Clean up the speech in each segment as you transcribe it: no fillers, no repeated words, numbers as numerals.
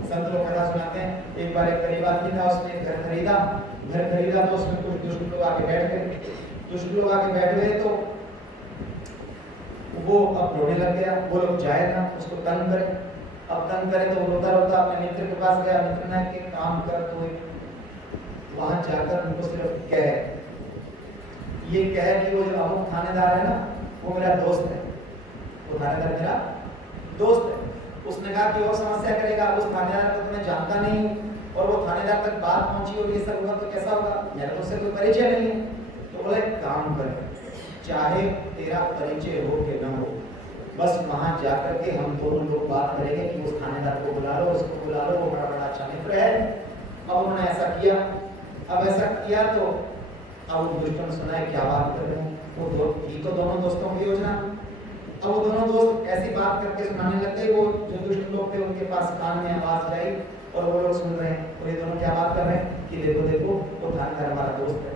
संत लोग कथा सुनाते हैं। एक बार एक गरीब आदमी था, उसने एक घर खरीदा तो उसमें कुछ दुष्ट लोग आके बैठ गए। तो वो अब रोने लग गया। वो लोग जाए ना उसको तंग करे। अब तंग करे तो वो रोता रोता अपने मित्र के पास गया। मित्र ने कि काम कर, तो वहां जाकर उनको सिर्फ ये कहे कि वो जो अमुक थानेदार है ना, वो मेरा दोस्त है, वो थानेदार मेरा दोस्त है। उसने कहा कि वो समस्या करेगा, उस थानेदार को तो मैं जानता नहीं हूँ, और वो थानेदार तक बात पहुंची और ये सब हुआ तो कैसा होगा, मेरा तो उससे कोई परिचय नहीं है। तो बोला एक काम कर, चाहे तेरा परिचय हो कि न हो, बस वहां जाकर के हम दोनों लोग बात करेंगे कि उस थानेदार को बुला लो, उसको बुला लो, वो बड़ा अच्छा मित्र है। अब उन्होंने ऐसा किया। अब ऐसा किया तो अब उन दुष्टों ने सुना है क्या बात कर रहे हैं, वो थी तो दोनों दोस्तों की योजना। अब वो दोनों दोस्त ऐसी बात करके सुनाने लग गए। वो जो दुष्ट लोग थे उनके पास कान में आवाज जाई और वो लोग सुन रहे हैं। और ये दोनों क्या बात कर रहे हैं कि देखो देखो वो थानेदार हमारा दोस्त है।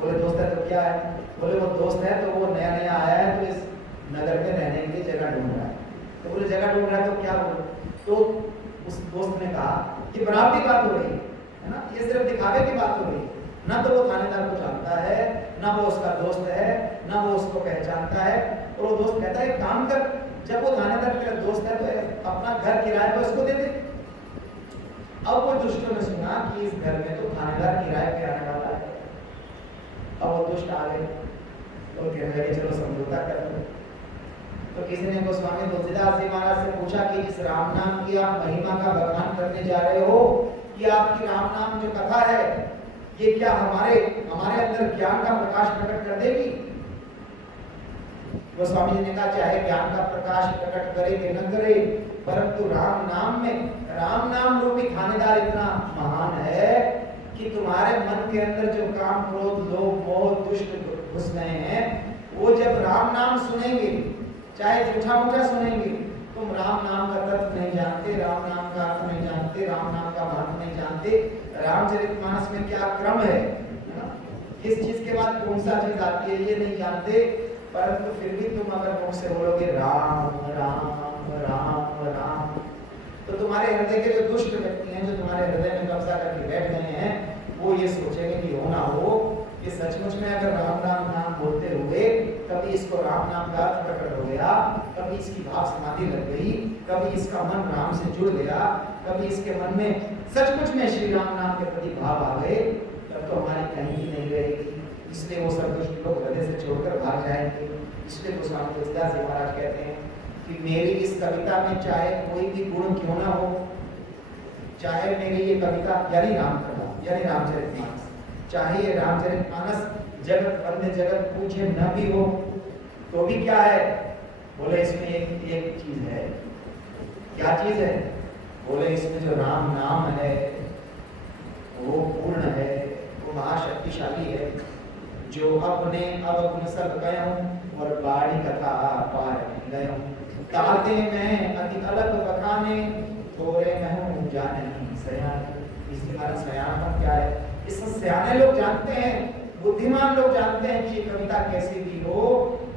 बोले दोस्त है तो क्या है? बोले वो दोस्त है तो वो नया नया आया है, तो इस नगर में रहने के लिए जगह ढूंढ रहा है। तो बोले जगह ढूंढ रहा है तो क्या बोले? तो उस दोस्त ने कहा कि बनावटी बात हो रही है ना, ये सिर्फ दिखावे की बात हो रही है। ना तो वो थानेदार को जानता है, ना वो उसका दोस्त है, ना वो उसको पहचानता है। और वो दोस्त कहता है काम कर, जब वो थानेदार तेरा दोस्त है तो अपना घर किराए पर उसको दे दे। अब वो दुष्टों ने सुना कि इस घर में तो थानेदार किराए पे आने वाला है। अब वो दुष्ट आ गए और कहने लगे चलो समझौता कर लो। तो किसी ने गोस्वामी तुलसीदास जी महाराज से पूछा कि जिस राम नाम की आप महिमा का बखान करने जा रहे हो, कि आपकी राम नाम जो कथा है ये क्या हमारे अंदर ज्ञान का प्रकाश प्रकट कर देगी? गोस्वामी जी ने कहा चाहे ज्ञान का प्रकाश प्रकट करे कि न करे, परंतु राम नाम में राम नाम रूपी थानेदार इतना महान है कि तुम्हारे मन के अंदर जो काम क्रोध लोभ मोह दुष्ट घुस गए हैं, वो जब राम नाम सुनेंगे, चाहे झूठा मूठा सुनेंगे, तुम राम नाम का तत्व नहीं जानते, राम नाम का अर्थ नहीं जानते, राम नाम का महत्व नहीं जानते, रामचरितमानस में क्या क्रम है, किस चीज के बाद कौन सा चीज आती है ये नहीं जानते। परंतु फिर भी तुम अगर मुख से बोलोगे राम राम राम राम, तो तुम्हारे हृदय के जो दुष्ट व्यक्ति हैं, जो तुम्हारे हृदय में कब्जा करके बैठ गए हैं, वो ये सोचेंगे कि हो ना हो कि सचमुच में अगर राम राम नाम बोलते हुए कभी इसको राम नाम का अर्थ प्रकट हो गया, कभी इसकी भाव समाधि लग गई, कभी इसका मन राम से जुड़ गया, कभी इसके मन में सचमुच में श्री राम नाम के प्रति भाव आ गए, तब तो हमारी कहीं भी नहीं रहेगी। इसलिए वो सब दुष्ट लोग हृदय से छोड़कर भाग जाएंगे। इसलिए गोस्वामी तुलसीदास जी महाराज कहते हैं कि मेरी इस कविता में चाहे कोई भी गुण क्यों ना हो, चाहे मेरी ये कविता यानी राम कथा यानी रामचरितमानस, चाहे ये रामचरितमानस जगत वंद्य जगत पूछे न भी हो, तो भी क्या है? बोले इसमें एक चीज है। क्या चीज है? बोले इसमें जो राम नाम है वो पूर्ण है, वो महाशक्तिशाली है, जो अपने अवगुण सब कयूं और बाड़ी कथा पार नहीं गयूं, ताते में अति अलग बखाने, थोड़े में हूं जाने नहीं सयाने। इसके कारण सयानपन क्या है? इसमें सयाने लोग जानते हैं, बुद्धिमान लोग जानते हैं कि ये कविता कैसी भी हो,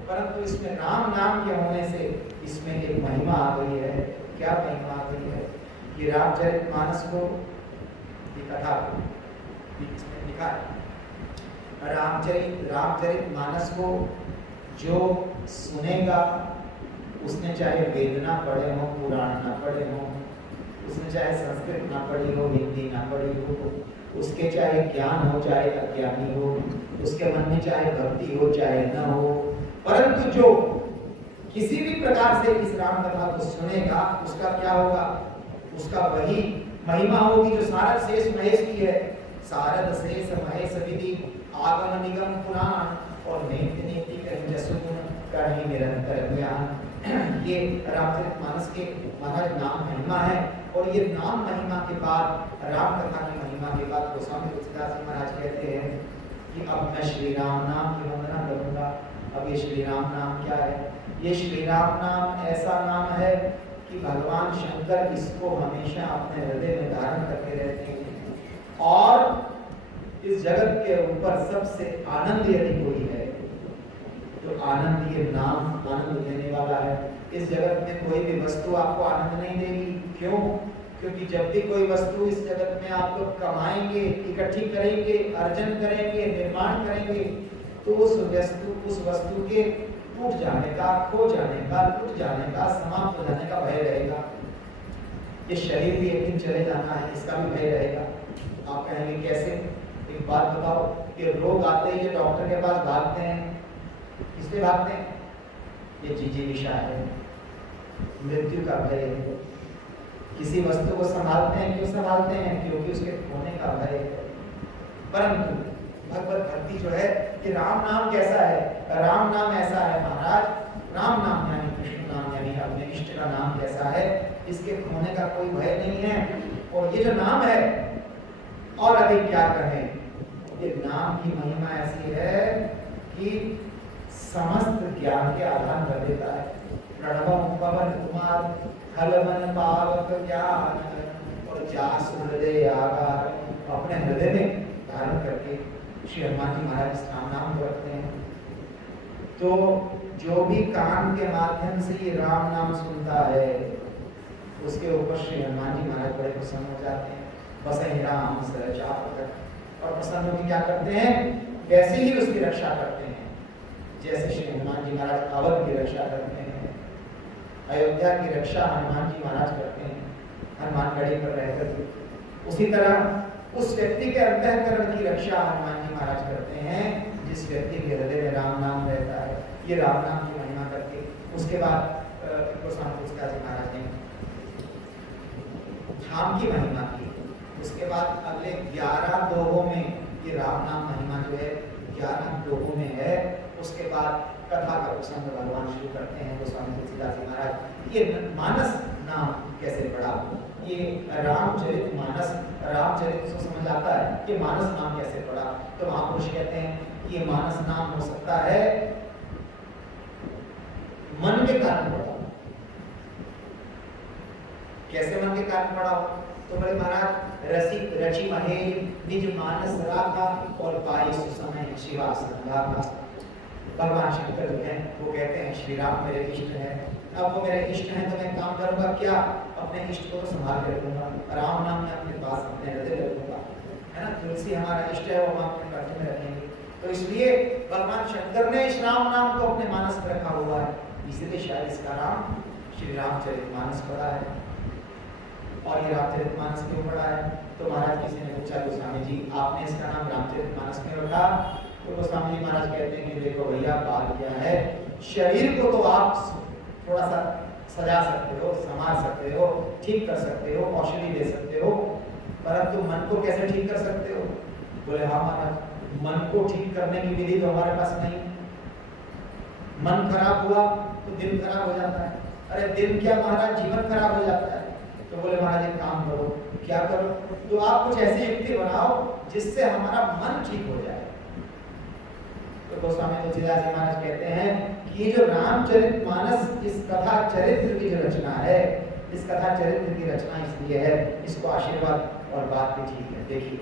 परंतु इसमें राम नाम के होने से इसमें एक महिमा आ गई है। क्या महिमा आ गई है? कि रामचरितमानस को, ये कथा इसमें लिखा है, रामचरितमानस को जो सुनेगा उसने चाहे वेद ना पढ़े हो, पुराण ना पढ़े हो, उसने चाहे संस्कृत ना पढ़ी हो, हिंदी ना पढ़ी हो, उसके चाहे ज्ञान हो चाहे अज्ञानी हो, उसके मन में चाहे भक्ति हो चाहे न हो, परंतु जो किसी भी प्रकार से इस राम कथा को सुनेगा उसका क्या होगा? उसका वही महिमा होगी जो सारद शेष महेश की है। सारद शेष महेश विधि आगम निगम पुराण और नेति नीति जसुगुण करहि निरंतर ज्ञान। ये रामचरितमानस के महज नाम महिमा है। और ये नाम महिमा के बाद, राम कथा की महिमा के बाद गोस्वामी तुलसीदास जी महाराज कहते हैं कि अब मैं श्री राम नाम की वंदना करूंगा। अब ये श्री राम नाम क्या है? ये श्री राम नाम ऐसा नाम है कि भगवान शंकर इसको हमेशा अपने हृदय में धारण करके रहते हैं। और इस जगत के ऊपर सबसे आनंद यदि कोई है तो आनंद ये नाम आनंद देने वाला है। इस जगत में कोई भी वस्तु आपको आनंद नहीं देगी। क्यों? क्योंकि जब भी कोई वस्तु इस जगत में आप लोग कमाएंगे, इकट्ठी करेंगे, अर्जन करेंगे, निर्माण करेंगे, तो उस वस्तु के टूट जाने का, खो जाने का, टूट जाने का, समाप्त हो जाने का भय रहेगा। ये शरीर भी एक दिन चले जाना है, इसका भी भय रहेगा। आप कहेंगे कैसे? एक बात बताओ कि रोग आते ही ये डॉक्टर के पास भागते हैं, इसलिए भागते हैं? ये जिजीविषा है, मृत्यु का भय है। किसी वस्तु को संभालते हैं, क्यों संभालते हैं? क्योंकि उसके खोने का भय है। परंतु भगवत भक्ति जो है कि राम नाम कैसा है? राम नाम ऐसा है महाराज, राम नाम यानी कृष्ण नाम यानी अपने इष्ट का नाम कैसा है, इसके खोने का कोई भय नहीं है। और ये जो नाम है, और अधिक क्या कहें, ये नाम की महिमा ऐसी है कि समस्त ज्ञान के आधान कर देता है। प्रणवम पवन कुमार खलमन पावक ज्ञान और जास हृदय आगार, अपने हृदय में धारण करके श्री हनुमान जी महाराज इस राम नाम को रखते हैं। तो जो भी कान के माध्यम से ये राम नाम सुनता है, उसके ऊपर श्री हनुमान जी महाराज बड़े प्रसन्न हो जाते हैं। बस राम सहजा प्रकट, और प्रसन्न होकर क्या करते हैं? वैसे ही उसकी रक्षा करते हैं जैसे श्री हनुमान जी महाराज अवध की रक्षा करते हैं, अयोध्या की रक्षा हनुमान जी महाराज करते हैं, हनुमानगढ़ी पर रहकर। उसी तरह उस व्यक्ति के अंतःकरण की रक्षा हनुमान जी महाराज करते हैं जिस व्यक्ति के हृदय में राम नाम रहता है। ये राम नाम की महिमा करके उसके बाद गोस्वामी तुलसीदास जी महाराज ने धाम की महिमा की। उसके बाद अगले 11 दोहों में ये राम नाम महिमा जो है 11 दोहों में है। उसके बाद कथा का प्रसंग भगवान शुरू करते हैं गोस्वामी तुलसीदास जी महाराज। ये मानस नाम कैसे पड़ा? ये रामचरित मानस, रामचरित से समझ आता है कि मानस नाम कैसे पड़ा। तो महापुरुष कहते हैं कि ये मानस नाम हो सकता है मन के कारण पड़ा। कैसे मन के कारण पड़ा? तो बड़े महाराज रचि महे निज मानस राखा और पाई सुसमय शिवा संगाखा। भगवान शंकर जो हैं वो कहते हैं श्री राम मेरे इष्ट हैं। अब वो मेरे इष्ट हैं तो मैं काम करूंगा क्या? अपने इष्ट को तो संभाल के रखूंगा, राम नाम मैं अपने पास अपने हृदय में रखूंगा, है ना। तुलसी हमारा इष्ट है, वो हम अपने कंठ में रखेंगे। तो इसलिए भगवान शंकर ने इस राम नाम को अपने मानस में रखा हुआ है, इसलिए शायद इसका नाम श्री रामचरितमानस पड़ा है। और ये रामचरितमानस क्यों पड़ा है? तो महाराज किसी ने पूछा गोस्वामी जी आपने इसका नाम रामचरितमानस क्यों रखा? तो गोस्वामी जी महाराज कहते हैं कि देखो भैया बात क्या है, शरीर को तो आप थोड़ा सा सजा सकते हो, संभाल सकते हो, ठीक कर सकते हो, औषधि दे सकते हो, परंतु मन को कैसे ठीक कर सकते हो? बोले हाँ महाराज, मन को ठीक करने की विधि तो हमारे पास नहीं। मन खराब हुआ तो दिन खराब हो जाता है। अरे दिन क्या महाराज, जीवन खराब हो जाता है। तो बोले महाराज एक काम करो। क्या करो? तो आप कुछ ऐसी युक्ति बनाओ जिससे हमारा मन ठीक हो जाए। तो गोस्वामी तुलसीदास जी महाराज कहते हैं कि ये जो रामचरितमानस, इस कथा चरित्र की जो रचना है, इस कथा चरित्र की रचना इसलिए है, इसको आशीर्वाद और बात भी ठीक है। देखिए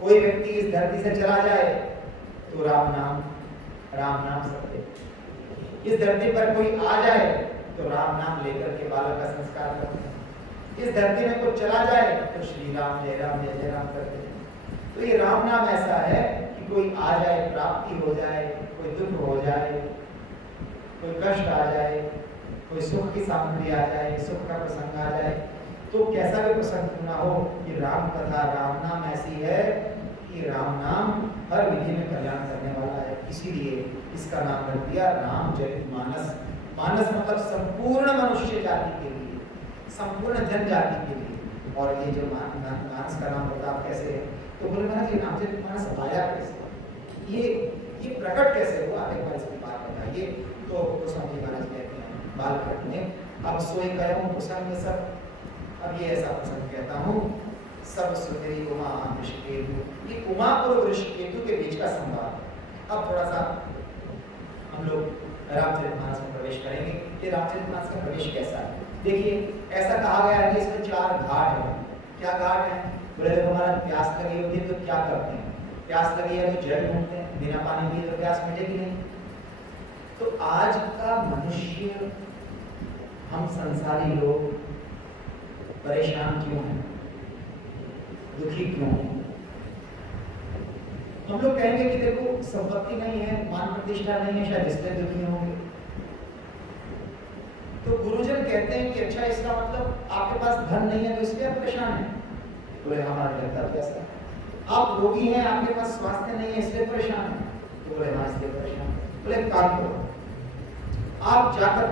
कोई व्यक्ति इस धरती से चला जाए तो राम नाम सत्य। इस धरती पर कोई आ जाए तो राम नाम लेकर के बालक का संस्कार करते हैं। इस धरती में कोई चला जाए तो श्री राम जय राम जय जय राम करते हैं। तो ये राम नाम ऐसा है कि कोई आ जाए, प्राप्ति हो जाए, कोई दुख हो जाए, कोई कष्ट आ जाए, कोई सुख की सामग्री आ जाए, सुख का प्रसंग आ जाए, तो कैसा भी प्रसंग क्यों ना हो, ये राम कथा राम नाम ऐसी है कि राम नाम हर विधि में कल्याण करने वाला है। इसीलिए इसका नाम रख दिया रामचरितमानस। मानस मतलब संपूर्ण मनुष्य जाति के लिए, संपूर्ण जनजाति के लिए। और ये जो मानस का नाम होता कैसे है? तो बोले महाराज ये रामचरितमानस आया कैसे? ये प्रकट कैसे हुआ? एक बार इसकी बात बताइए। तो गोस्वामी महाराज कहते हैं बालकृत में अब सोई कहूं प्रसंग सब। अब ये ऐसा प्रसंग कहता हूँ, सब सुंदरी उमा ऋषिकेतु, ये उमा और ऋषिकेतु के बीच का संवाद है। अब थोड़ा सा हम लोग रामचरितमानस में प्रवेश करेंगे। ये रामचरितमानस का प्रवेश कैसा है? देखिए ऐसा कहा गया है कि इसमें 4 घाट हैं। क्या घाट हैं? बोले देखो हमारा प्यास लगी होती है तो क्या करते हैं? प्यास लगी है तो जल ढूंढते हैं, बिना पानी पिए तो प्यास मिटेगी नहीं। तो आज का मनुष्य, हम संसारी लोग परेशान क्यों है, दुखी क्यों है? हम लोग कहेंगे कि देखो संपत्ति नहीं है, मान प्रतिष्ठा नहीं है, शायद इसलिए दुखी होंगे। तो गुरुजन कहते हैं कि अच्छा इसका मतलब आपके पास धन नहीं है तो इसलिए आप परेशान हैं। बोले हमारे लगता कैसा, आप रोगी हैं, आपके पास स्वास्थ्य नहीं है इसलिए परेशान हैं। तो बोले हाँ इसलिए परेशान। बोले काम करो, आप जाकर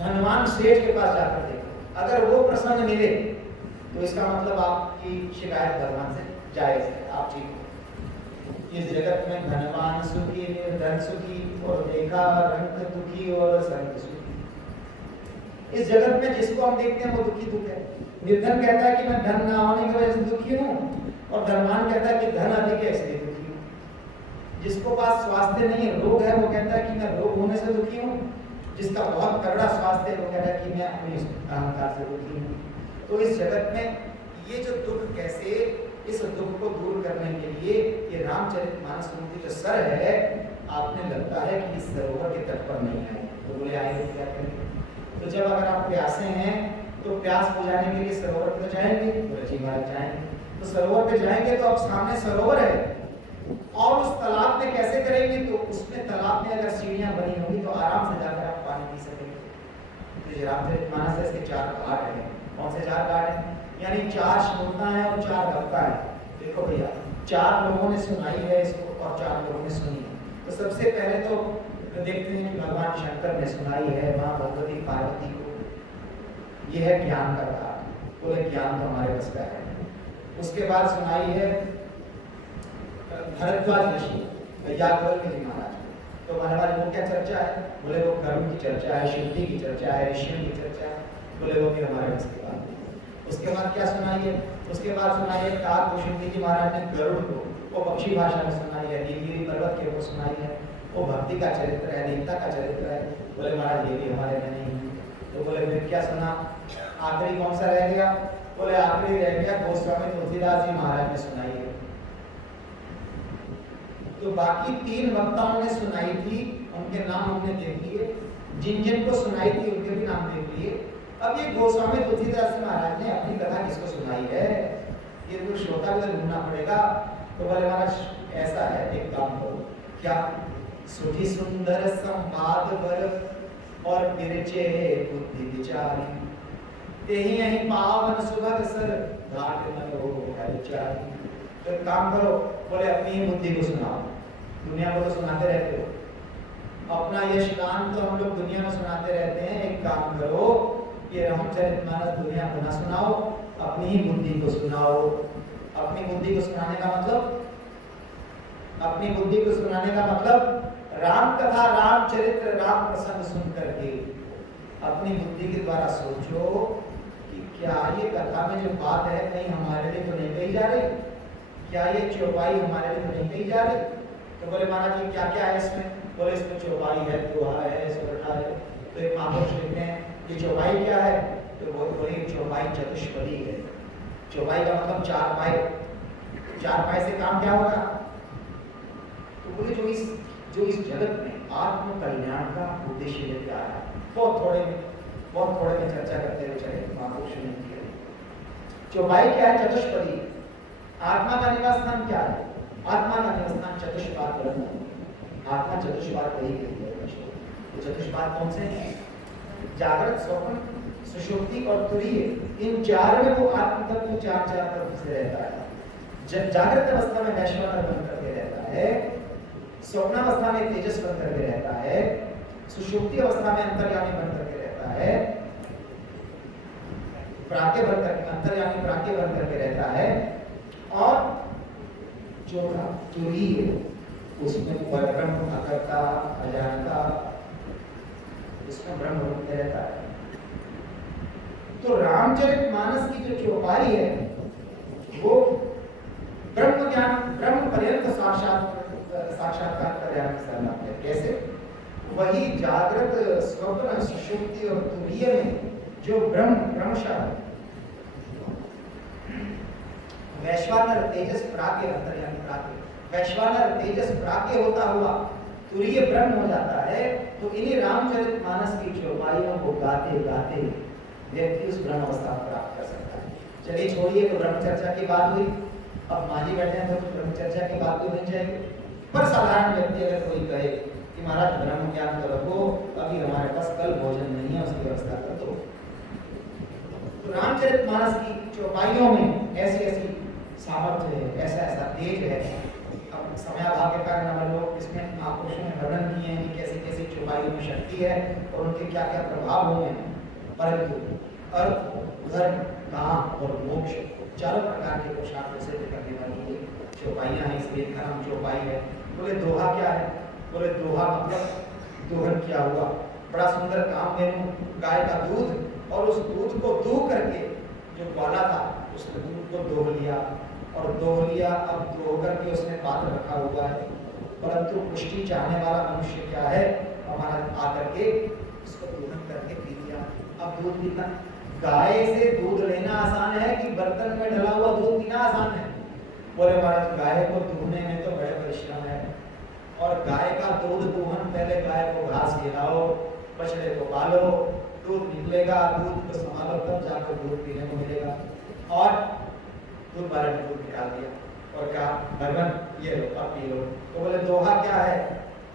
धनवान सेठ के पास जाकर देखो, अगर वो प्रसन्न मिले तो इसका मतलब आपकी शिकायत भगवान से जायज है, आप ठीक हो। इस जगत में धनवान सुखी, निर्धन सुखी, और देखा रंग दुखी और संग सुखी। इस जगत में जिसको हम देखते हैं वो दुखी दुख है। निर्धन कहता है कि मैं धन ना होने की वजह से दुखी हूँ, और धनवान कहता है कि धन अधिक है इसलिए दुखी हूँ। जिसको पास स्वास्थ्य नहीं है, रोग है, वो कहता है कि मैं रोग होने से दुखी हूँ। जिसका बहुत तगड़ा स्वास्थ्य है वो कहता है कि मैं अपने अहंकार से दुखी हूँ। तो इस जगत में ये जो दुख, कैसे इस दुख को दूर करने के लिए ये रामचरितमानस मूर्ति जो सर है, आपने लगता है कि इस सरोवर के तट पर नहीं आए। तो बोले आए क्या करेंगे? तो जब अगर आप प्यासे हैं तो प्यास बुझाने के लिए सरोवर पे जाएंगे? बोले जी महाराज जाएंगे। तो सरोवर पे जाएंगे तो अब सामने सरोवर है, और उस तालाब में कैसे करेंगे? तो उसमें तालाब में अगर सीढ़ियां बनी होंगी तो आराम से जाकर आप पानी पी सकेंगे। तो रामचरितमानस से इसके 4 घाट हैं। कौन से 4 घाट हैं? यानी 4 श्रोता है और 4 वक्ता है। देखो भैया, 4 लोगों ने सुनाई है इसको और 4 लोगों ने सुनी है। तो सबसे पहले तो देखते हैं कि भगवान शंकर ने सुनाई है माँ भगवती पार्वती को, यह है ज्ञान का घाट। बोले ज्ञान तो हमारे बस का है। उसके बाद सुनाई है भरद्वाज ऋषि याज्ञवल्क्य जी महाराज। तो हमारे वो क्या चर्चा है? बोले वो कर्म की चर्चा है, शुद्धि की चर्चा है, ऋषियों की चर्चा है। बोले वो भी हमारे बस की बात है। उसके बाद क्या सुनाई है? उसके बाद सुनाई है काकभूषण जी महाराज ने गरुड़ को, वो पक्षी भाषा में सुनाई है। नीलगिरी पर्वत के ऊपर सुनाई है, वो भक्ति का चरित्र है, दीनता का चरित्र है। बोले महाराज ये भी हमारे में नहीं है। तो बोले फिर क्या सुना? आखिरी कौन सा रह गया? बोले आखिरी रह गया गोस्वामी तुलसीदास जी महाराज ने सुनाई है। तो बाकी 3 वक्ताओं ने सुनाई थी, उनके नाम हमने देख लिए। जिन जिन को सुनाई थी उनके भी नाम देख लिए। अब ये गोस्वामी तुलसीदास जी महाराज ने अपनी कथा किसको सुनाई है, ये तो श्रोता को ढूंढना पड़ेगा। तो बोले महाराज ऐसा है, एक काम करो, क्या सुखी सुंदर संवाद बर और बिरचे बुद्धि विचारी, तेहि यही पावन सुभग सर घाट न हो हरिचारी। तो काम करो, बोले अपनी ही बुद्धि को सुनाओ। दुनिया को तो सुनाते रहते हो, अपना यश गान तो हम लोग दुनिया में सुनाते रहते हैं। एक काम करो, ये रामचरितमानस दुनिया को ना सुनाओ, अपनी ही बुद्धि को सुनाओ। अपनी बुद्धि को सुनाने का मतलब, अपनी बुद्धि को सुनाने का मतलब राम कथा, रामचरित्र, राम प्रसंग सुन करके अपनी बुद्धि के द्वारा सोचो कि क्या ये कथा में जो बात है कहीं हमारे लिए तो नहीं कही जा रही, क्या ये चौपाई हमारे लिए तो नहीं कही जा रही। तो बोले महाराज जी क्या क्या है इसमें? बोले इसमें चौपाई है, दोहा है, स्वर्णा है। तो एक महापुरुष लिखते हैं कि चौपाई क्या है? तो वो बोले चौपाई चतुष्पदी है। चौपाई का मतलब 4 पाई। 4 पाई से काम क्या होगा? तो बोले जो इस जगत में आत्म कल्याण का उद्देश्य लेके आया, बहुत थोड़े में चर्चा करते हुए चले महापुरुष ने किया। चौपाई क्या है? चतुष्पदी। आत्मा का निवास स्थान क्या है? आत्मा का निवास स्थान चतुष्पाद ब्रह्म। आत्मा चतुष्पाद वही कहती है। तो चतुष्पाद कौन से हैं? जागृत, स्वप्न, सुषुप्ति और तुरीय। इन 4 में वो आत्म तत्व 4 तत्व से रहता है। जब जागृत अवस्था में वैश्वानर बन करके रहता है, स्वप्नावस्था में तेजस बन करके रहता है, सुषुप्ति अवस्था में अंतर्यामी बन करके रहता है, अंतर्यामी प्राज्ञ बन करके रहता है, और चौथा तुरीय, उसमें ब्रह्म अकर्ता अजानता, उसमें ब्रह्म रूप में रहता है। तो रामचरितमानस की जो चौपाई है वो ब्रह्म ज्ञान, ब्रह्म पर्यंत साक्षात्कार का ज्ञान करना है। कैसे? वही जागृत, स्वप्न, सुषुप्ति और तुरीय में जो ब्रह्मशः वैश्वानर तेजस प्राज्ञ, अंतर्यामी प्राज्ञ, वैश्वानर तेजस प्राज्ञ होता हुआ तुरीय ब्रह्म हो जाता है। तो इन्हीं रामचरितमानस की चौपाइयों को गाते गाते व्यक्ति उस ब्रह्म अवस्था को प्राप्त कर सकता है। चलिए छोड़िए, तो ब्रह्म चर्चा की बात हुई, अब माही बैठे हैं तो ब्रह्म चर्चा की बात भी बन जाएगी। पर साधारण व्यक्ति अगर कोई कहे कि महाराज ब्रह्म ज्ञान तो रखो, अभी हमारे पास कल भोजन नहीं है, उसकी व्यवस्था कर दो। तो रामचरितमानस की चौपाइयों में ऐसी ऐसी सामर्थ्य है, ऐसा ऐसा तेज है। अब समयाभाव के कारण हम लोग इसमें महापुरुषों ने वर्णन किए हैं कि कैसी कैसी चौपाइयों में शक्ति है और उनके क्या क्या प्रभाव हुए हैं। परंतु अर्थ, धर्म, काम और मोक्ष चारों प्रकार के पुरुषार्थ सिद्ध करने वाली ये चौपाइयाँ हैं, इसलिए इनका नाम चौपाई है। बोले दोहा क्या है? बोले दोहा मतलब दोहन क्या हुआ? बड़ा सुंदर काम मेनू, गाय का दूध और उस दूध को दूह करके जो ग्वाला था उसने दूध को दोह लिया और दोह लिया, अब दोह करके उसने पात्र रखा हुआ है। परंतु पुष्टि चाहने वाला मनुष्य क्या है, हमारा आकर के उसको दोहन करके पी लिया। अब दूध पीना, गाय से दूध लेना आसान है कि बर्तन में ढला हुआ दूध पीना आसान है? बोले महाराज गाय को दूहने में तो बड़ा परिश्रम है, और गाय का दूध दूहन, पहले गाय को घास खिलाओ, बछड़े को पालो, दूध निकलेगा, दूध को संभालो, तब जाकर दूध पीने को मिलेगा। और दूध वाले ने दूध निकाल दिया और कहा भगवान ये लो, अब पी लो। तो बोले दोहा क्या है?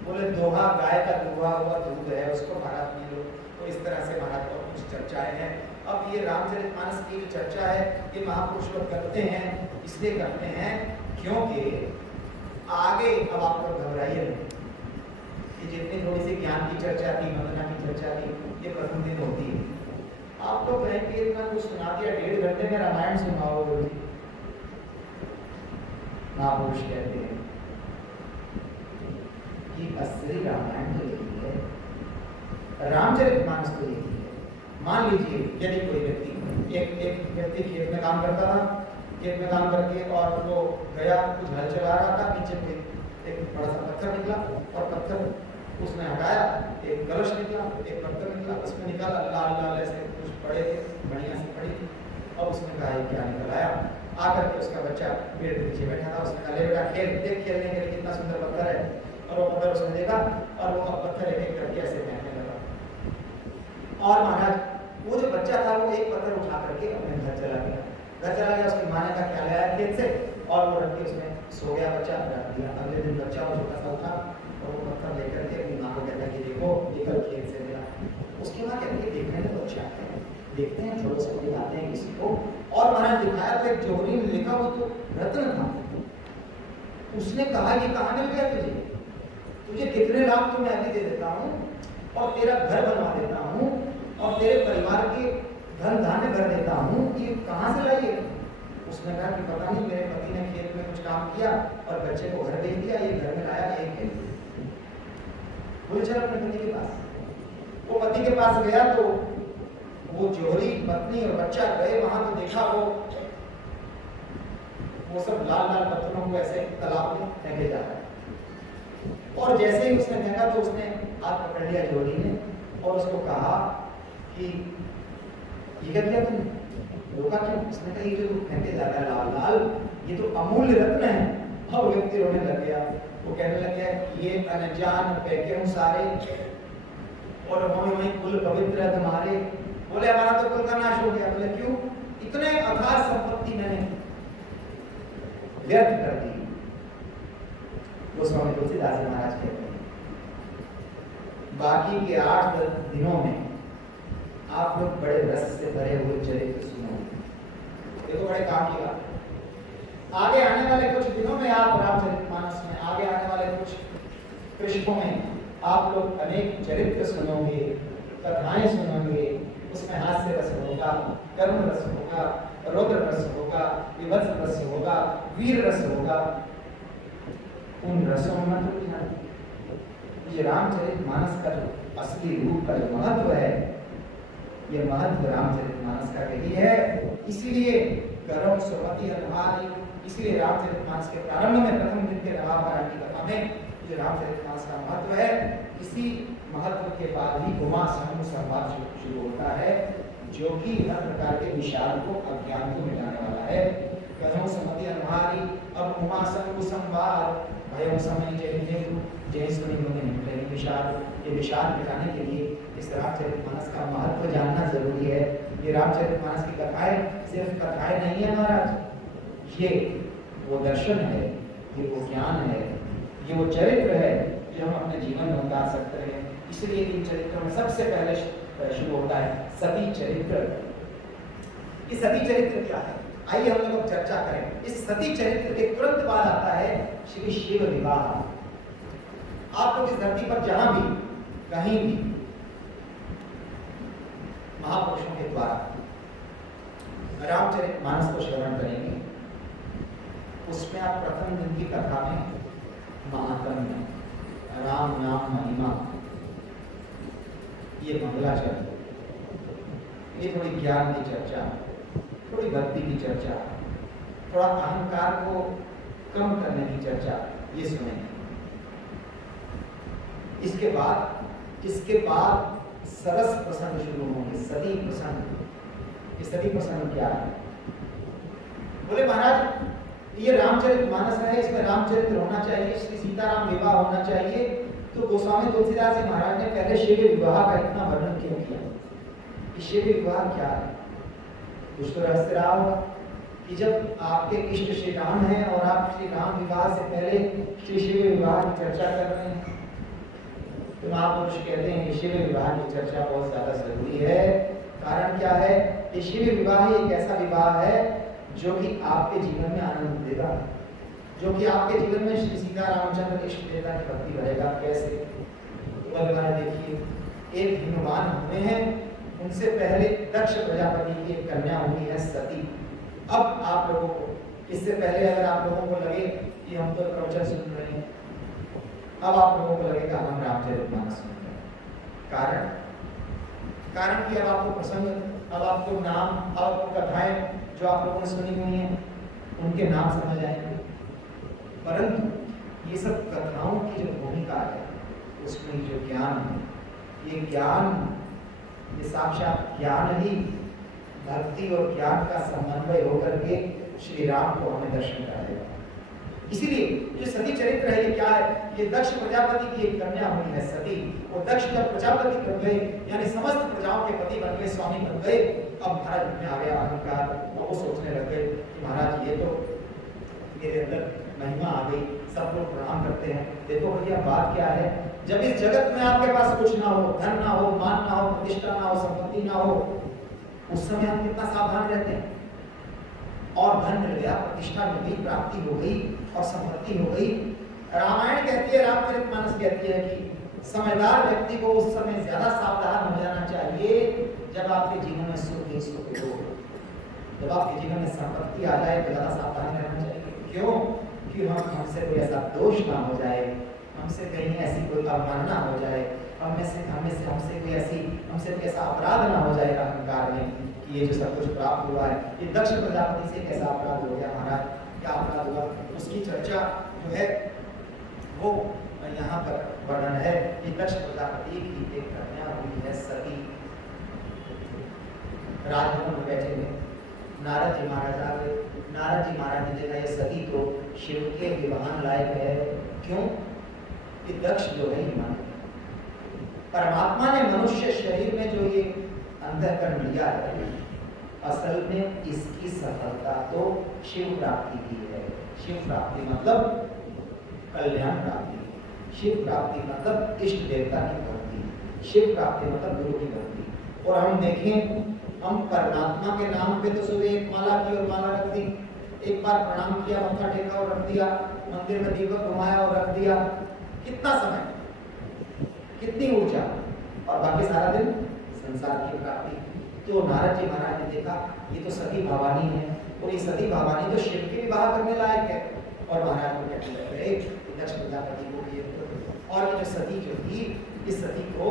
बोले दोहा गाय का दुहा हुआ दूध है, उसको महाराज पी लो। तो इस तरह से महाराज को कुछ चर्चाएं हैं। अब ये रामचरितमानस की जो चर्चा है ये महापुरुष लोग करते हैं, इसलिए करते हैं क्योंकि आगे, अब आप लोग घबराइए नहीं कि जितनी थोड़ी सी ज्ञान की चर्चा थी, वंदना की चर्चा थी, ये प्रथम दिन होती है। आप लोग कहेंगे इतना कुछ सुना दिया, 1.5 घंटे में रामायण सुनाओगे? महापुरुष कहते हैं कि असली रामायण तो यही है, रामचरितमानस तो यही है। मान लीजिए यदि कोई व्यक्ति, एक व्यक्ति खेत में काम करता था, खेत में काम करके और वो गया, कुछ हल चला रहा था, पीछे कोई एक बड़ा सा पत्थर निकला और पत्थर उसने हटाया, एक कलश निकला, एक बर्तन निकला, उसमें निकाला, लाल लाल ऐसे कुछ पड़े थे, बढ़िया से पड़ी थी। अब उसने कहा क्या निकल आया? आकर के उसका बच्चा पेड़ के पीछे बैठा था, उसने कहा ले बेटा खेल, देख खेलने के लिए कितना सुंदर पत्थर है। और वो पत्थर उसने देखा और वो पत्थर एक एक करके ऐसे फेंकने लगा। और महाराज वो जो बच्चा था वो एक पत्थर उठा करके अपने घर चला गया। घर चला गया, उसकी माँ ने कहा क्या लाया खेत से, और वो रख के उसमें सो गया, बच्चा रख दिया। अगले दिन बच्चा वो छोटा सा उठा और वो पत्थर लेकर के अपनी माँ को कहता कि देखो ये कल खेत से मिला। उसकी माँ कहती है देखने में तो अच्छा है, देखते हैं, थोड़ा सा दिखाते हैं किसी को। और महाराज दिखाया तो एक जोहरी में लिखा वो तो रत्न था। उसने कहा ये कहाँ मिल गया तुझे? तुझे कितने लाख तो मैं अभी दे देता हूँ और तेरा घर बनवा देता हूँ और तेरे परिवार के धन धान्य भर देता हूँ, ये कहाँ से लाई है? उसने कहा कि पता नहीं, मेरे पति ने खेत में कुछ काम किया और बच्चे को घर भेज दिया, ये घर में लाया एक है। बोले चल अपने पति के पास। वो पति के पास गया तो वो जोहरी पत्नी और बच्चा गए वहां, तो देखा वो सब लाल लाल पत्थरों को ऐसे तालाब में फेंके जा रहा है। और जैसे ही उसने देखा तो उसने हाथ पकड़ लिया जोहरी ने और उसको कहा कि ये क्या किया तुम? रोका क्यों? उसने कहा ये जो फेंके जा रहा है लाल लाल, ये तो अमूल्य रत्न है। और व्यक्ति रोने लग गया, वो कहने लग गया ये अनजान पैके सारे और हमें वही कुल पवित्र है तुम्हारे। बोले हमारा तो कुल का नाश हो गया। बोले क्यों? इतने अथाह संपत्ति मैंने व्यर्थ कर दी। गोस्वामी तुलसीदास जी महाराज कहते हैं बाकी के 8-10 दिनों में आप लोग बड़े रस से भरे हुए चरित्र सुनो, ये तो बड़े काम की बात है। आगे आने वाले कुछ दिनों में आप रामचरितमानस में, आगे आने वाले कुछ पृष्ठों में आप लोग अनेक चरित्र सुनोगे, कथाएं सुनोगे, उसमें हास्य रस होगा, कर्म रस होगा, रौद्र रस होगा, विभत्स रस होगा, वीर रस होगा। उन रसों में तो ये रामचरितमानस का जो असली रूप का जो महत्व है, ये महत्व रामचरितमानस का यही है। इसीलिए करम सुमति अनुहारी, इसीलिए रामचरितमानस के प्रारंभ में प्रथम दिन के रामायण की कथा में जो रामचरितमानस का महत्व है, इसी महत्व के बाद ही उमा समूह संवाद शुरू होता है, जो कि हर प्रकार के विषाद को, अज्ञान को मिटाने वाला है। करम सुमति अनुहारी, अब उमा समूह संवाद भयम समय जय जय सुनी होंगे नहीं विषाद, ये विषाद मिटाने के लिए इस रामचरितमानस का महत्व जानना जरूरी है। ये रामचरितमानस की कथाएं सिर्फ कथाएं नहीं है महाराज, ये वो दर्शन है, ये वो ज्ञान है, ये वो चरित्र है जो हम अपने जीवन में उतार सकते हैं। इसलिए इन चरित्रों में सबसे पहले शुरू होता है सती चरित्र। ये सती चरित्र क्या है, आइए हम लोग चर्चा करें। इस सती चरित्र के तुरंत बाद आता है श्री शिव विवाह। आप लोग इस धरती पर जहां भी कहीं भी महापुरुषों के द्वारा रामचरितमानस को श्रवण करेंगे, उसमें आप प्रथम दिन की कथा में महात्म्य, राम नाम महिमा, ये मंगलाचरण, ये थोड़ी ज्ञान की चर्चा, थोड़ी भक्ति की चर्चा, थोड़ा अहंकार को कम करने की चर्चा, ये सुनेंगे। इसके बाद सरस प्रसंग शुरू होंगे, सती प्रसंग। ये सती प्रसंग क्या है? बोले महाराज ये रामचरितमानस है, इसमें रामचरित्र होना चाहिए, श्री सीताराम विवाह होना चाहिए, तो गोस्वामी तुलसीदास जी महाराज ने पहले शिव विवाह का इतना वर्णन क्यों किया? शिव विवाह क्या है? कुछ तो रहस्य रहा होगा कि जब आपके इष्ट श्री राम हैं और आप श्री राम विवाह से पहले श्री शिव विवाह की चर्चा कर रहे हैं, तो महापुरुष कहते हैं कि शिव विवाह की चर्चा बहुत ज्यादा जरूरी है। कारण क्या है? कि शिव विवाह एक ऐसा विवाह है जो कि आपके जीवन में आनंद देगा, जो कि आपके जीवन में श्री सीता रामचंद्र इष्ट देवता की भक्ति बढ़ेगा। कैसे? देखिए, एक हिमवान हुए हैं, उनसे पहले दक्ष प्रजापति की एक कन्या हुई है सती। अब आप लोगों को, इससे पहले अगर आप लोगों को लगे कि हम तो प्रवचन सुन रहे हैं, अब आप लोगों को लगेगा हम रामचरितमानस सुन रहे हैं। कारण कि अब आपको प्रसंग, अब आपको नाम, अब आपको कथाएं जो आप लोगों ने सुनी हुई हैं उनके नाम समझ आएंगे। परंतु ये सब कथाओं की जो भूमिका है, उसमें जो ज्ञान है, ये ज्ञान, ये साक्षात ज्ञान ही भक्ति और ज्ञान का समन्वय होकर के श्री राम को हमें दर्शन कराएगा। इसीलिए जो सती चरित्र है, ये क्या है? ये दक्ष प्रजापति की एक कन्या हुई है सती। वो दक्ष जब प्रजापति बन गए, यानी समस्त प्रजाओं के पति बन गए, स्वामी बन गए, अब महाराज में आ गया अहंकार, और वो सोचने लग गए कि महाराज ये तो मेरे अंदर महिमा आ गई, सब लोग प्रणाम करते हैं। देखो भैया बात क्या है, जब इस जगत में आपके पास कुछ ना हो, धन ना हो, मान ना हो, प्रतिष्ठा ना हो, संपत्ति ना हो, उस समय हम कितना सावधान रहते हैं। और धन मिल गया, प्रतिष्ठा मिल गई, प्राप्ति हो गई और संपत्ति हो गई। रामायण कहती है, रामचरितमानस कहती है कि समझदार व्यक्ति को उस समय ज्यादा सावधान हो जाना चाहिए जब आपके जीवन में सुख ही सुख हो। जब आपके जीवन में संपत्ति आ जाए तो ज्यादा सावधान रहना चाहिए। क्यों? कि हमसे कोई ऐसा दोष ना हो जाए, हमसे कहीं ऐसी कोई अवमानना हो जाए, हमसे कोई ऐसा अपराध ना हो जाए अहंकार में कि ये जो सब कुछ प्राप्त हुआ है, ये दक्ष प्रजापति से कैसा अपराध हो गया महाराज, क्या अपराध हुआ, उसकी चर्चा जो है वो यहाँ पर वर्णन है कि दक्ष प्रजापति की एक कन्या हुई है सती। राजभवन में बैठे हुए नारद जी महाराज आ गए। नारद जी महाराज ने देखा ये सती तो शिव के विवाह लायक है। क्यों? कि दक्ष जो है हिमान, परमात्मा ने मनुष्य शरीर में जो ये अंतःकरण लिया है, असल में इसकी सफलता तो शिव प्राप्ति की है। शिव प्राप्ति मतलब कल्याण प्राप्ति, शिव प्राप्ति मतलब इष्ट देवता की भक्ति, शिव प्राप्ति मतलब गुरु की भक्ति। और हम देखें, हम परमात्मा के नाम पे तो सुबह एक माला की और माला रख दी, एक बार प्रणाम किया, मत्था टेका और रख दिया, मंदिर में दीपक घुमाया और रख दिया, कितना समय, कितनी ऊर्जा, और बाकी सारा दिन संसार की प्राप्ति। तो नारद जी महाराज ने देखा ये तो सती भवानी है, और ये सती भवानी तो शिव के विवाह करने लायक है। और महाराज को कहने लग गए दक्ष प्रजापति को ये, और ये जो सती जो थी, इस सती को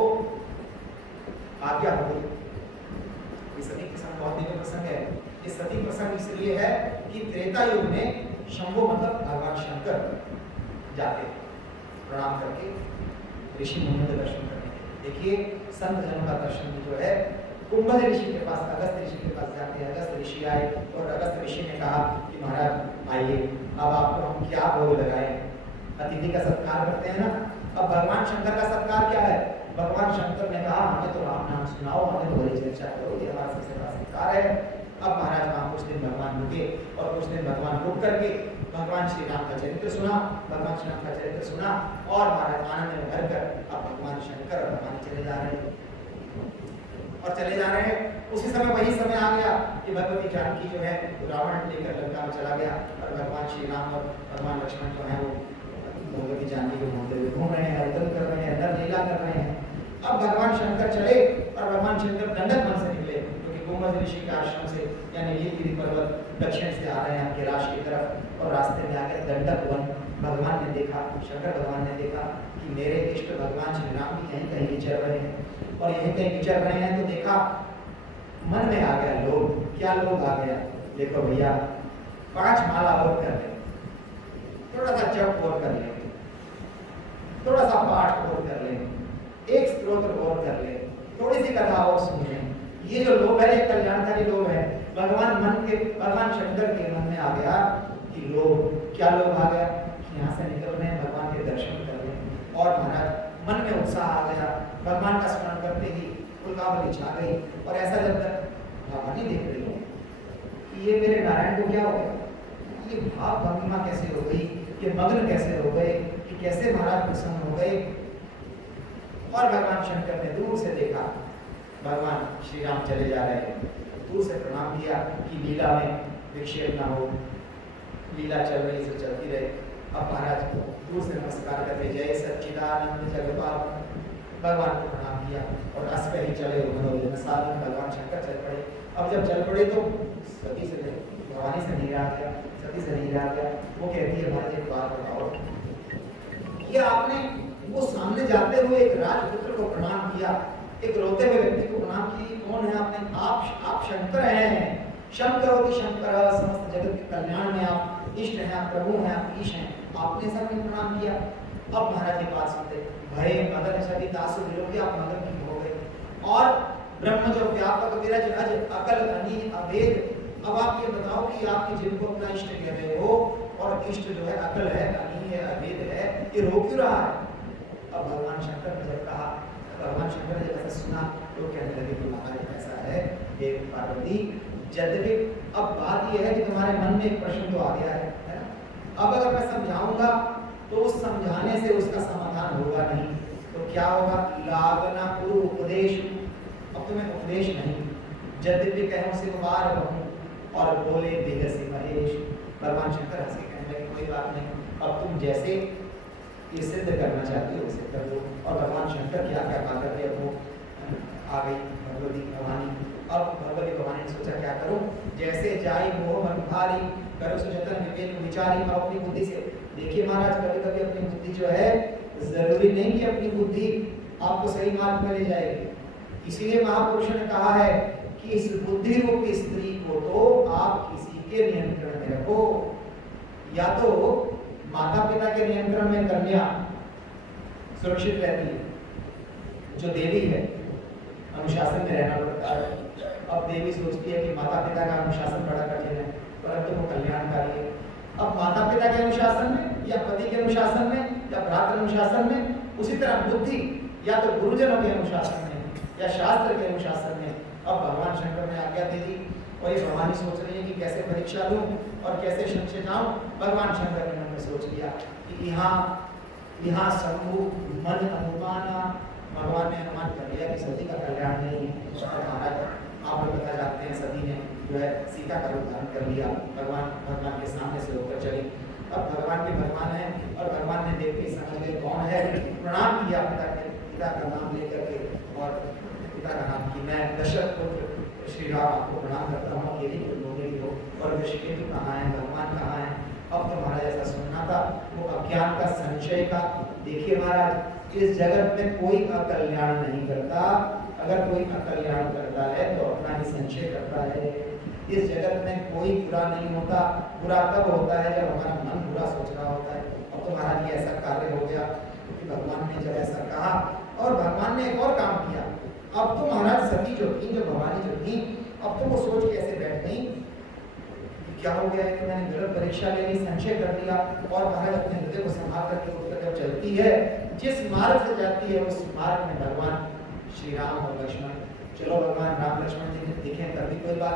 आज्ञा हो गई। ये सती प्रसंग बहुत दिव्य प्रसंग है। ये सती प्रसंग इसलिए है कि त्रेता युग में शंभु मतलब भगवान शंकर जाते प्रणाम करके ऋषि मुनियों के दर्शन करने। देखिए संत जनों का दर्शन जो है, कुंभज ऋषि के पास, अगस्त ऋषि के पास जाते हैं। अगस्त ऋषि आए और अगस्त ऋषि ने कहा कि महाराज आइए, अब आपको हम क्या भोग लगाएं। अतिथि का सत्कार करते हैं ना, अब भगवान शंकर का सत्कार क्या है? भगवान शंकर ने कहा हमें तो राम नाम सुनाओ, हमें तो बड़ी चर्चा करो, ये हमारा सबसे बड़ा सत्कार है। अब महाराज वहाँ कुछ दिन भगवान रुके और कुछ दिन भगवान रुक करके भगवान श्री राम का चरित्र सुना, भगवान श्री राम का चरित्र सुना और महाराज आनंद में भर कर अब भगवान शंकर और भगवान चले जा रहे हैं और चले जा रहे हैं। उसी समय वही समय आ गया कि भगवती जानकी जो है रावण लेकर लंका में चला गया और भगवान श्री राम और भगवान लक्ष्मण जो है वो भगवती जानकी को ढूंढते हुए घूम रहे हैं, अवतरण कर रहे हैं, नर लीला कर रहे हैं। अब भगवान शंकर चले और भगवान शंकर दंडक वन से निकले, क्योंकि गोमज ऋषि के आश्रम से यानी नीलगिरी पर्वत दक्षिण से आ रहे हैं कैलाश की तरफ और रास्ते में आके दंडक वन भगवान ने देखा, शंकर भगवान ने देखा कि मेरे इष्ट भगवान श्री राम भी यहीं कहीं विचर रहे हैं और यहीं कहीं विचर रहे हैं। तो देखा मन में आ गया लोभ। क्या लोभ आ गया? देखो भैया 5 माला और कर ले, थोड़ा सा जप और कर ले, थोड़ा सा पाठ और कर ले, एक स्तोत्र और कर ले, थोड़ी सी कथा और सुन ले। ये जो लोभ है ये कल्याणकारी लोभ है। भगवान शंकर के मन में आ गया कि लोभ। क्या लोभ आ गया? कि यहाँ से निकल रहे हैं, भगवान के दर्शन कर रहे हैं और महाराज मन में उत्साह आ गया। भगवान का स्मरण करते ही उल्कावली छा गई और ऐसा जब तक भगवान ही देख रही हो कि ये मेरे नारायण को क्या हो गया, ये भाव भंगिमा कैसे हो गई, ये मग्न कैसे हो गए, कि कैसे महाराज प्रसन्न हो गए। और भगवान शंकर ने दूर से देखा भगवान श्री राम चले जा रहे हैं, दूर से प्रणाम किया कि लीला में विक्षेप ना हो, लीला चल रही से चलती रहे। अब महाराज दूर से नमस्कार करते जय सच्चिदानंद जगपाल भगवान को प्रणाम किया और रस पे ही चले साधन भगवान शंकर चल पड़े। अब जब चल पड़े तो सती से भवानी से नहीं रहा गया, सती से नहीं रहा गया। वो कहती है महाराज एक बात बताओ, ये आपने वो सामने जाते हुए एक राजपुत्र को प्रणाम किया, एक रोते हुए व्यक्ति को प्रणाम की, कौन है आपने? आप शंकर हैं। शंकरोति शंकर, समस्त जगत के कल्याण में आप इष्ट हैं, आप प्रभु हैं, आप ईश हैं, आपने सबने प्रणाम किया। अब महाराज की बात सुनते भय मगन सभी दासु विरोधी, आप मगन की हो गए और ब्रह्म जो व्यापक विरज अज अकल अनी अभेद। अब आप ये बताओ कि आपकी जिनको अपना इष्ट कह रहे हो और इष्ट जो है अकल है, अनी है, अभेद है, ये रो क्यों रहा है? अब भगवान शंकर ने जब कहा, भगवान शंकर ने जब ऐसा सुना तो कहने लगे कि महाराज ऐसा है हे पार्वती, यद्यपि अब बात यह है कि तुम्हारे मन में एक प्रश्न तो आ गया है ना? अब अगर मैं समझाऊंगा तो उस समझाने से उसका समाधान होगा नहीं, तो क्या होगा? लागना पूर्व उपदेश। अब तुम्हें उपदेश नहीं, यद्यपि कहूं सिंहवार रहूं और बोले दिगसी महेश। भगवान शंकर हंस के कहने लगे कोई बात नहीं, अब तुम जैसे ये सिद्ध करना चाहती हो उसे कर दो। और भगवान शंकर क्या क्या बात करते वो आ गई भगवती भवानी। अब भगवती भवानी ने सोचा क्या करूं, जैसे जाई मोह मन भारी करो सुजतन विवेक विचारी। अपनी बुद्धि से देखिए महाराज, कभी कभी अपनी बुद्धि जो है जरूरी नहीं कि अपनी बुद्धि आपको सही मार्ग में ले जाएगी। इसीलिए महापुरुषों ने कहा है कि इस बुद्धि रूपी स्त्री को तो आप किसी के नियंत्रण में रखो, या तो माता पिता के नियंत्रण में कन्या सुरक्षित रहती है, जो देवी है अनुशासन में रहना पड़ता है। अब देवी सोचती है कि माता पिता का अनुशासन बड़ा कठिन है, परंतु वो कल्याणकारी है। अब माता पिता के अनुशासन में या पति के अनुशासन में या भ्रातृ अनुशासन में, उसी तरह बुद्धि या तो गुरुजनों के अनुशासन में या शास्त्र के अनुशासन में। अब भगवान शंकर ने आज्ञा दे दी और ये भवानी सोच रही है कि कैसे परीक्षा लूं और कैसे शिक्षा जाऊं। भगवान शंकर ने मन में सोच लिया कि यहाँ शंभु मन अनुमाना, भगवान ने अनुमान कर लिया कि सती का कल्याण नहीं है। महाराज आप लोग बता जाते हैं सती ने जो है सीता का रूप धारण कर लिया, भगवान के सामने से होकर चली। अब भगवान भी भगवान है और भगवान ने देखते ही समझ गए कौन है, प्रणाम किया पिता का नाम लेकर के और पिता का नाम की मैं दशरथ पुत्र श्री राम आपको प्रणाम करता हूँ, अकेले लोगे भी हो और ऋषिकेतु कहाँ है, भगवान कहाँ है। अब तो महाराज ऐसा सुनना था वो अज्ञान का संशय का। देखिए महाराज इस जगत में कोई अकल्याण नहीं करता, अगर कोई अकल्याण करता है तो अपना ही संशय करता है। इस जगत में कोई बुरा नहीं होता, बुरा तब होता है जब हमारा मन बुरा सोच रहा होता है। अब तो महाराज ये ऐसा कार्य हो गया कि भगवान ने जब ऐसा कहा और भगवान ने एक और काम किया। अब तो महाराज सती जो थी, जो भवानी जो थी, अब तो वो सोच के ऐसे बैठ गई क्या हो गया है कि मैंने गलत परीक्षा ले ली, संशय कर लिया। और महाराज अपने हृदय को संभाल करके उठकर जब चलती है जिस मार्ग से जाती है उस मार्ग में भगवान श्री राम और लक्ष्मण, चलो भगवान राम लक्ष्मण जी दिखे तभी कोई बात